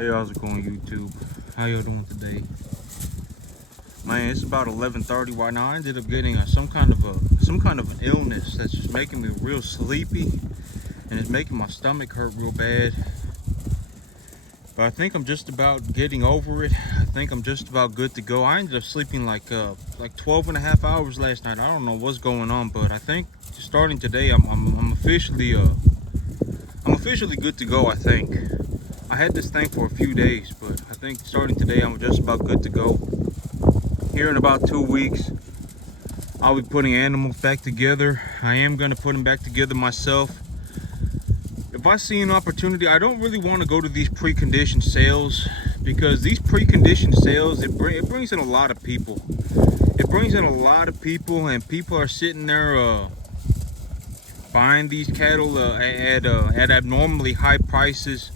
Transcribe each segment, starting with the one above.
Hey, how's it going, YouTube? How y'all doing today? Man, it's about 11:30 right now. I ended up getting some kind of an illness that's just making me real sleepy, and it's making my stomach hurt real bad. But I think I'm just about getting over it. I think I'm just about good to go. I ended up sleeping like 12 and a half hours last night. I don't know what's going on, but I think starting today, I'm officially good to go. I think. I had this thing for a few days, but I think starting today, I'm just about good to go. Here in about 2 weeks, I'll be putting animals back together. I am going to put them back together myself. If I see an opportunity, I don't really want to go to these preconditioned sales, because these preconditioned sales, it brings in a lot of people. It brings in a lot of people, and people are sitting there buying these cattle at abnormally high prices.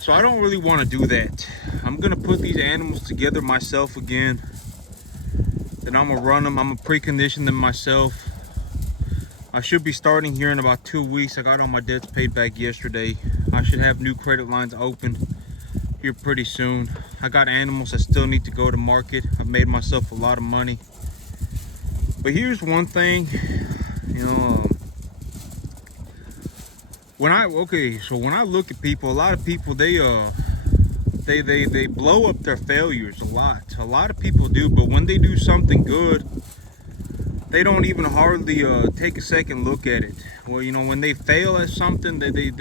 So I don't really want to do that. I'm gonna put these animals together myself again. Then I'm gonna run them. I'm gonna precondition them myself. I should be starting here in about 2 weeks. I got all my debts paid back yesterday. I should have new credit lines open here pretty soon. I got animals that still need to go to market. I've made myself a lot of money. But here's one thing, you know. When I look at people, a lot of people, they blow up their failures a lot. A lot of people do, but when they do something good, they don't even hardly take a second look at it. Well, you know, when they fail at something, they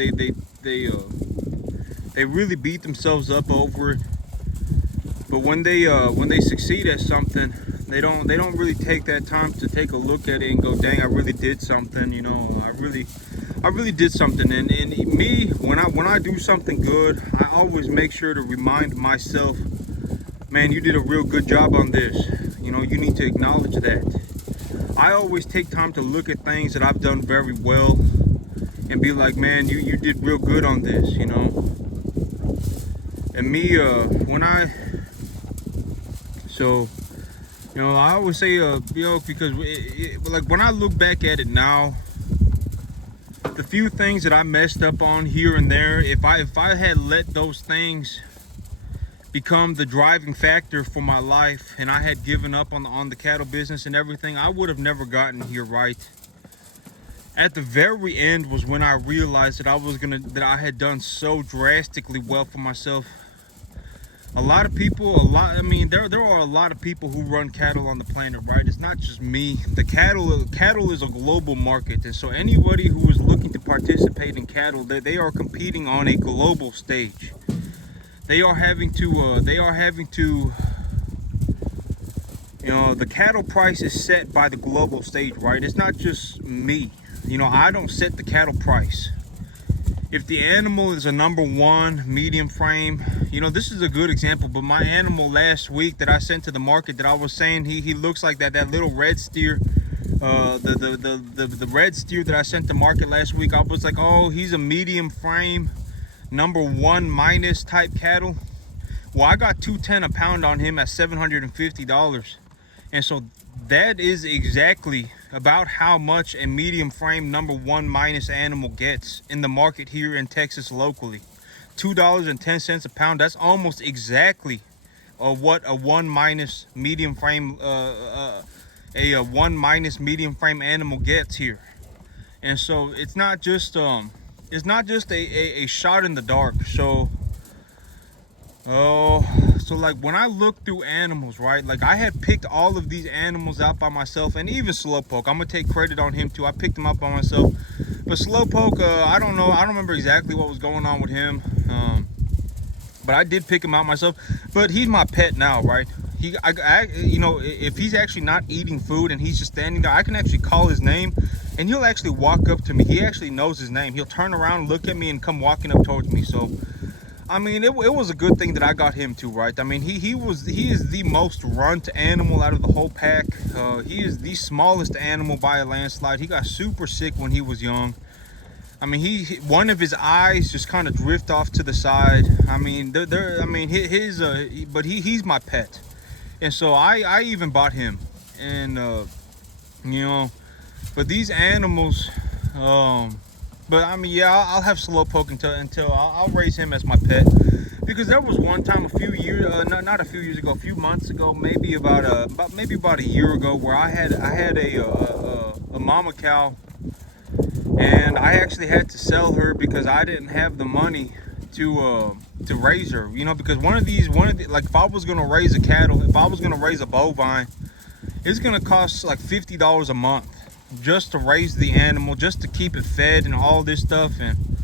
really beat themselves up over it. But when they succeed at something, they don't really take that time to take a look at it and go, dang, I really did something. You know, I really did something. And me, when I do something good, I always make sure to remind myself, man, you did a real good job on this. You know, you need to acknowledge that. I always take time to look at things that I've done very well and be like, man, you did real good on this, you know. And me, I always say, because like when I look back at it now, the few things that I messed up on here and there, if I had let those things become the driving factor for my life, and I had given up on the cattle business and everything, I would have never gotten here right. At the very end was when I realized that I had done so drastically well for myself. There are a lot of people who run cattle on the planet, right? It's not just me. The cattle is a global market, and so anybody who is looking to participate in cattle, they are competing on a global stage. They are having to, you know, the cattle price is set by the global stage, right? It's not just me. You know, I don't set the cattle price. If the animal is a #1 medium frame, you know, this is a good example, but my animal last week that I sent to the market, that I was saying he looks like that little red steer, the red steer that I sent to market last week, I was like, oh, he's a medium frame, #1- type cattle. Well, I got $210 a pound on him at $750. And so that is exactly about how much a medium frame #1- animal gets in the market here in Texas locally. $2.10 a pound. That's almost exactly what a 1- medium frame a 1- medium frame animal gets here. And so it's not just a shot in the dark. So like when I look through animals, right, like I had picked all of these animals out by myself, and even Slowpoke, I'm gonna take credit on him too. I picked him up by myself. But Slowpoke, I don't know, I don't remember exactly what was going on with him, but I did pick him out myself. But he's my pet now, right? You know, if he's actually not eating food and he's just standing there, I can actually call his name and he'll actually walk up to me. He actually knows his name. He'll turn around, look at me, and come walking up towards me. So I mean, it was a good thing that I got him too, right? I mean, he is the most runt animal out of the whole pack. He is the smallest animal by a landslide. He got super sick when he was young. I mean, one of his eyes just kind of drift off to the side. I mean, but he's my pet, and so I even bought him, and you know, but these animals, but I mean, yeah, I'll have Slowpoke until I'll raise him as my pet. Because there was one time a few years, not a few years ago, a few months ago, maybe about a year ago, where I had a mama cow, and I actually had to sell her because I didn't have the money to raise her. You know, because like if I was gonna raise a cattle, if I was gonna raise a bovine, it's gonna cost like $50 a month just to raise the animal, just to keep it fed and all this stuff. And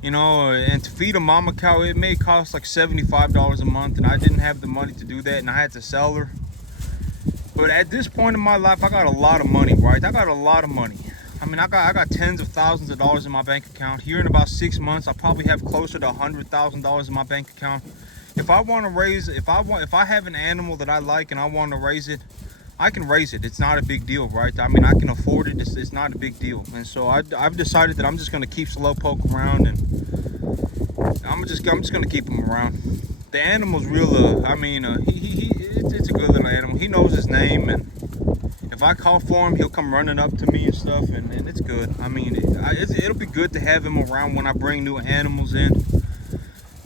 you know, and to feed a mama cow, it may cost like $75 a month, and I didn't have the money to do that, and I had to sell her. But at this point in my life, I got a lot of money, right? I got a lot of money. I mean, I got tens of thousands of dollars in my bank account. Here in about 6 months, I'll probably have closer to $100,000 in my bank account. If I want to raise, if I have an animal that I like and I want to raise it, I can raise it. It's not a big deal, right? I mean, I can afford it. It's not a big deal. And so I've decided that I'm just going to keep Slowpoke around, and I'm just going to keep him around. The animal's real. It's a good little animal. He knows his name, and if I call for him, he'll come running up to me and stuff, and it's good. I mean, it'll be good to have him around when I bring new animals in.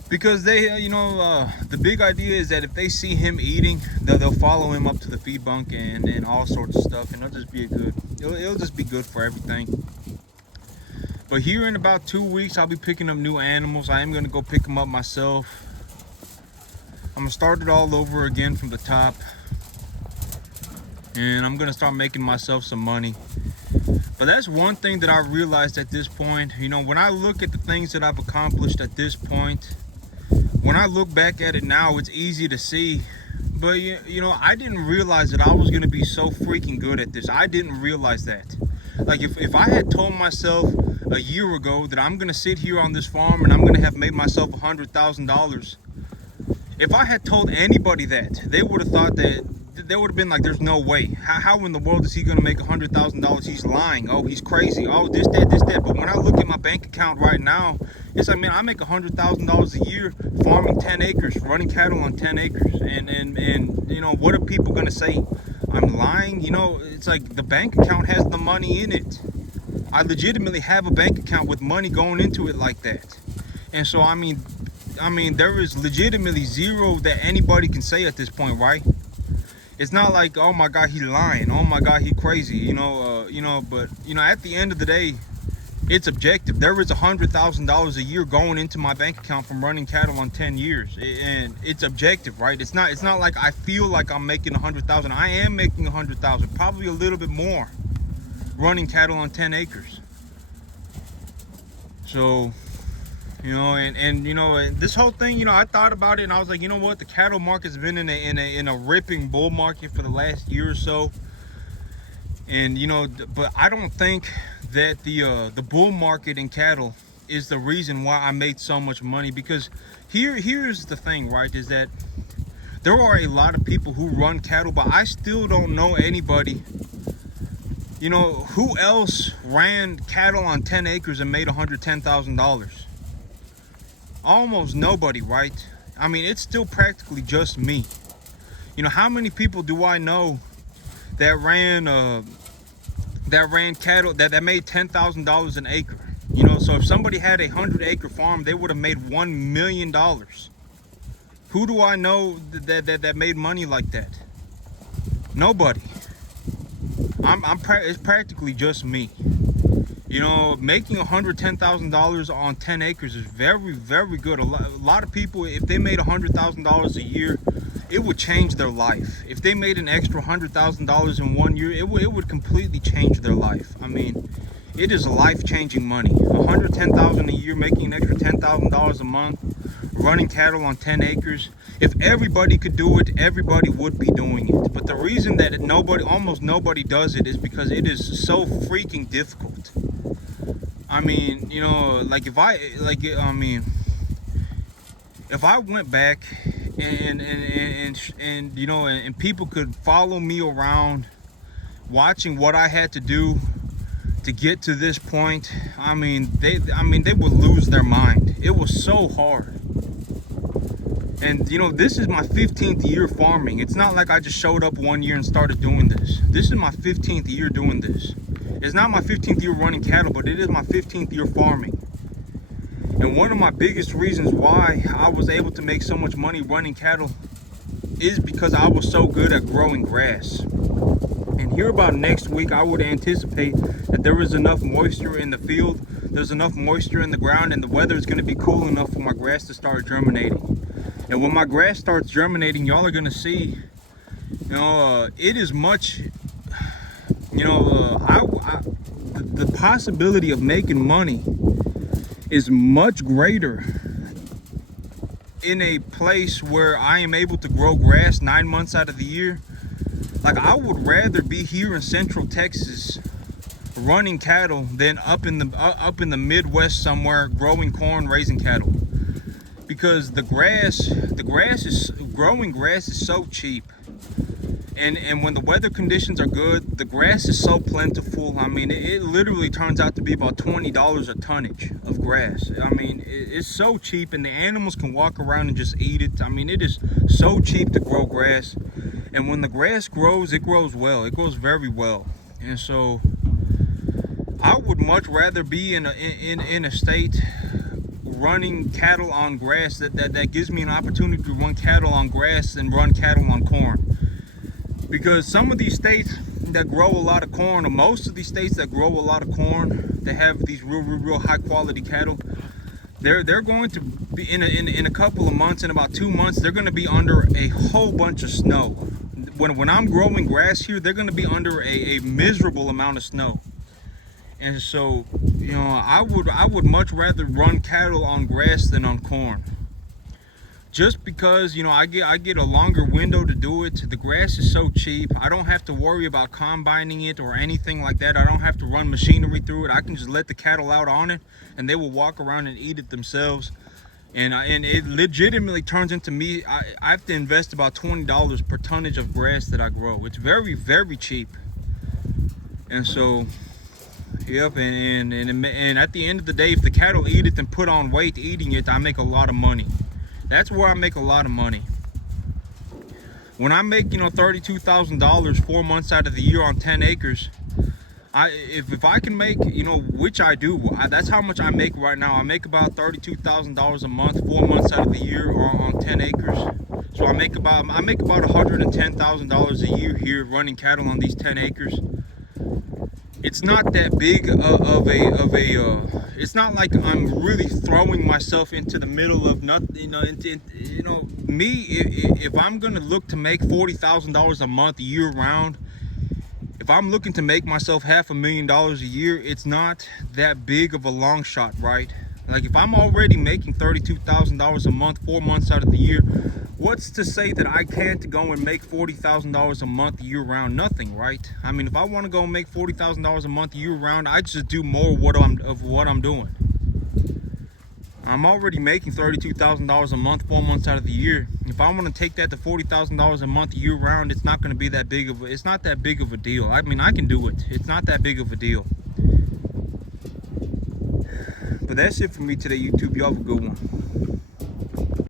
Because they, the big idea is that if they see him eating, they'll follow him up to the feed bunk and all sorts of stuff, and it'll just be good for everything. But here in about 2 weeks, I'll be picking up new animals. I am going to go pick them up myself. I'm going to start it all over again from the top, and I'm going to start making myself some money. But that's one thing that I realized at this point. You know, when I look at the things that I've accomplished at this point, when I look back at it now, it's easy to see. But, you know, I didn't realize that I was going to be so freaking good at this. I didn't realize that. Like, if I had told myself a year ago that I'm going to sit here on this farm and I'm going to have made myself $100,000, if I had told anybody that, they would have thought that, they would have been like, there's no way. How in the world is he going to make $100,000? He's lying. Oh, he's crazy. Oh, this, that. But when I look at my bank account right now, it's like, man, I make $100,000 a year farming 10 acres, running cattle on 10 acres. And you know, what are people going to say? I'm lying? You know, it's like the bank account has the money in it. I legitimately have a bank account with money going into it like that. And so, I mean, there is legitimately zero that anybody can say at this point, right? It's not like, oh my God, he's lying. Oh my God, he's crazy. But at the end of the day, it's objective. There is $100,000 a year going into my bank account from running cattle on 10 years, and it's objective, right? It's not like I feel like I'm making 100,000. I am making 100,000, probably a little bit more, running cattle on 10 acres. So, and this whole thing, I thought about it and I was like, you know what, the cattle market's been in a ripping bull market for the last year or so. And but I don't think that the bull market in cattle is the reason why I made so much money. Because here's the thing, right, is that there are a lot of people who run cattle, but I still don't know anybody, who else ran cattle on 10 acres and made $110,000. Almost nobody, right? I mean, it's still practically just me. How many people do I know that ran cattle that made $10,000 an acre? So if somebody had a 100-acre farm, they would have made $1 million. Who do I know that made money like that? Nobody. It's practically just me. Making $110,000 on 10 acres is very, very good. A lot of people, if they made $100,000 a year, it would change their life. If they made an extra $100,000 in 1 year, it would completely change their life. I mean, it is life-changing money. $110,000 a year, making an extra $10,000 a month, running cattle on 10 acres. If everybody could do it, everybody would be doing it. But the reason that almost nobody does it is because it is so freaking difficult. I mean, if I went back and people could follow me around watching what I had to do to get to this point, they would lose their mind. It was so hard. And this is my 15th year farming. It's not like I just showed up 1 year and started doing this. This is my 15th year doing this. It's not my 15th year running cattle, but it is my 15th year farming. And one of my biggest reasons why I was able to make so much money running cattle is because I was so good at growing grass. And here about next week, I would anticipate that there is enough moisture in the field, there's enough moisture in the ground, and the weather is going to be cool enough for my grass to start germinating. And when my grass starts germinating, y'all are going to see, it is much, the possibility of making money is much greater in a place where I am able to grow grass 9 months out of the year. Like, I would rather be here in Central Texas running cattle than up in the Midwest somewhere growing corn, raising cattle, because growing grass is so cheap. And when the weather conditions are good, the grass is so plentiful. I mean, it literally turns out to be about $20 a tonnage of grass. I mean, it's so cheap, and the animals can walk around and just eat it. I mean, it is so cheap to grow grass. And when the grass grows, it grows well. It grows very well. And so I would much rather be in a state running cattle on grass that gives me an opportunity to run cattle on grass than run cattle on corn. Because some of these states that grow a lot of corn, or most of these states that grow a lot of corn, they have these real high quality cattle. They're going to be in a couple of months, in about 2 months, they're going to be under a whole bunch of snow. When I'm growing grass here, they're going to be under a miserable amount of snow. And so, I would much rather run cattle on grass than on corn. Just because, I get a longer window to do it. The grass is so cheap. I don't have to worry about combining it or anything like that. I don't have to run machinery through it. I can just let the cattle out on it, and they will walk around and eat it themselves. And it legitimately turns into me. I have to invest about $20 per tonnage of grass that I grow. It's very, very cheap. And so, yep. And at the end of the day, if the cattle eat it and put on weight eating it, I make a lot of money. That's where I make a lot of money. When I make, $32,000 4 months out of the year on 10 acres, if I can make, which I do, that's how much I make right now. I make about $32,000 a month, 4 months out of the year on 10 acres. So I make about $110,000 a year here running cattle on these 10 acres. It's not that big it's not like I'm really throwing myself into the middle of nothing, me, if I'm gonna look to make $40,000 a month year round, if I'm looking to make myself $500,000 a year, it's not that big of a long shot, right? Like, if I'm already making $32,000 a month 4 months out of the year, what's to say that I can't go and make $40,000 a month year round? Nothing, right? I mean, if I want to go and make $40,000 a month year round, I just do more of what I'm doing. I'm already making $32,000 a month 4 months out of the year. If I want to take that to $40,000 a month year round, it's not going to be that big of it's not that big of a deal. I mean, I can do it. It's not that big of a deal. But that's it for me today, YouTube. Y'all have a good one.